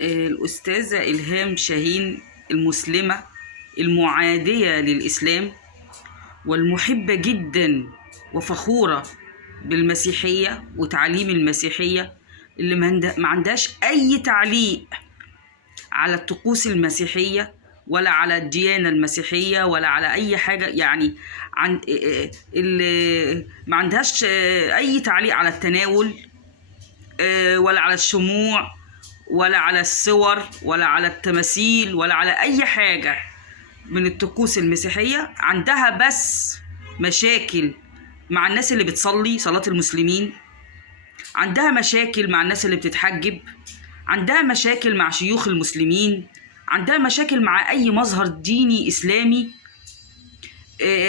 الأستاذة إلهام شاهين، المسلمة المعادية للإسلام والمحبة جدا وفخورة بالمسيحية وتعليم المسيحية، اللي ما عندهاش أي تعليق على الطقوس المسيحية ولا على الديانة المسيحية ولا على أي حاجة، يعني اللي ما عندهاش أي تعليق على التناول ولا على الشموع ولا على الصور ولا على التماثيل ولا على أي حاجة من الطقوس المسيحية. عندها بس مشاكل مع الناس اللي بتصلي صلاة المسلمين، عندها مشاكل مع الناس اللي بتتحجب، عندها مشاكل مع شيوخ المسلمين، عندها مشاكل مع أي مظهر ديني إسلامي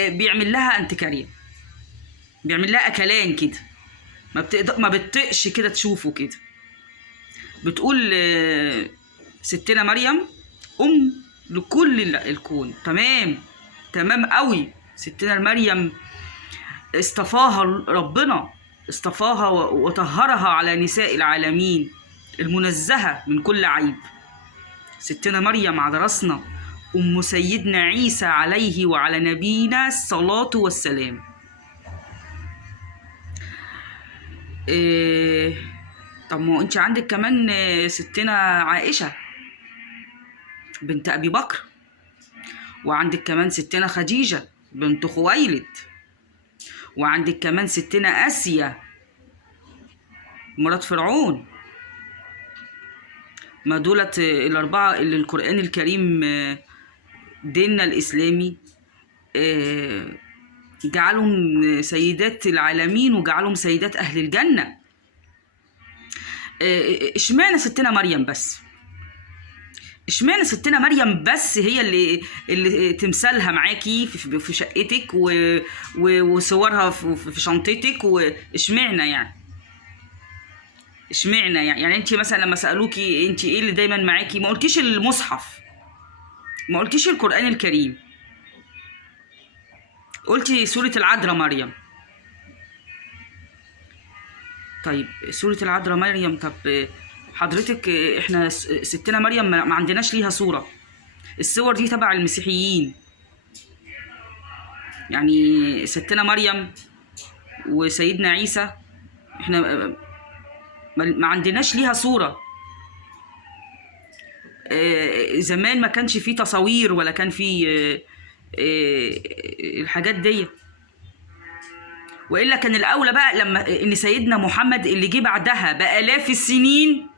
بيعمل لها انتكارية، بيعمل لها أكلان كده، ما بتطقش كده تشوفه كده. بتقول ستنا مريم لكل الكون. تمام قوي. ستنا مريم اصطفاها ربنا، اصطفاها وطهرها على نساء العالمين المنزهة من كل عيب. ستنا مريم على راسنا، سيدنا عيسى عليه وعلى نبينا الصلاة والسلام. طب ما انت عندك كمان ستنا عائشة بنت أبي بكر، وعندك كمان ستنا خديجة بنت خويلد، وعندك كمان ستنا آسيا مرات فرعون. ما دولت الأربعة اللي القرآن الكريم ديننا الإسلامي جعلهم سيدات العالمين وجعلهم سيدات أهل الجنة. اشمعنى ستنا مريم بس؟ اشمعنى ستنا مريم بس هي اللي تمثالها معاكي في شقتك وصورها في شنطتك؟ واشمعنى يعني انت مثلا لما سألوكي انت ايه اللي دايما معاكي، ما قلتيش المصحف، ما قلتيش القرآن الكريم، قلتي سورة العذراء مريم. طيب سورة العذراء مريم، طب حضرتك احنا ستنا مريم ما عندناش ليها صورة، الصور دي تبع المسيحيين. يعني ستنا مريم وسيدنا عيسى احنا ما عندناش ليها صورة. زمان ما كانش فيه تصاوير ولا كان فيه الحاجات دي، وإلا كان الأولى بقى لما إن سيدنا محمد اللي جه بعدها بآلاف السنين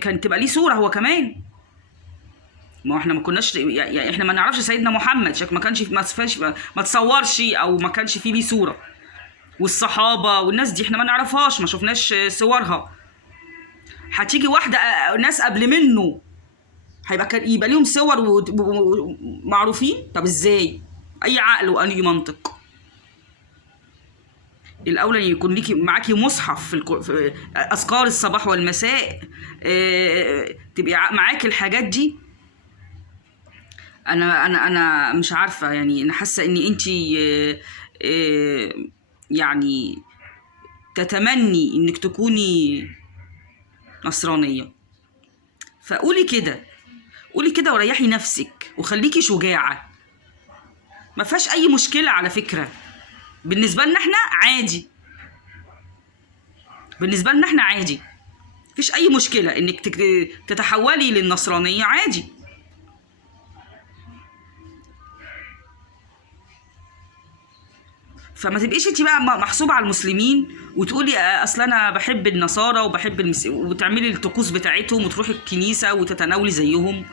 كان تبقى ليه صورة هو كمان. ما احنا ما كناش، يعني احنا ما نعرفش سيدنا محمد، شك ما كانش ما تصورش او ما كانش فيه ليه صورة. والصحابة والناس دي احنا ما نعرفهاش، ما شفناش صورها. هتيجي واحدة ناس قبل منه يبقى ليهم صور ومعروفين؟ طب ازاي؟ اي عقل واي منطق؟ الاولى يكون ليكي معاكي مصحف في اذكار الصباح والمساء، تبقي معاكي الحاجات دي. انا مش عارفه، يعني انا حاسه ان انتي يعني تتمني انك تكوني نصرانيه. فقولي كده وريحي نفسك وخليكي شجاعه. ما فيهاش اي مشكله على فكره، بالنسبه لنا احنا عادي، بالنسبه لنا احنا عادي، مفيش اي مشكله انك تتحولي للنصرانيه عادي. فما تبقيش انت بقى محسوبه على المسلمين وتقولي اصل انا بحب النصارى وبحب وتعملي الطقوس بتاعتهم وتروحي الكنيسه وتتناولي زيهم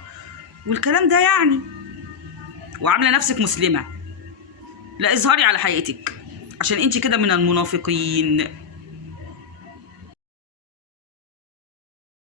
والكلام ده يعني، وعامله نفسك مسلمه. لا، اظهري على حقيقتك، عشان انت كده من المنافقين.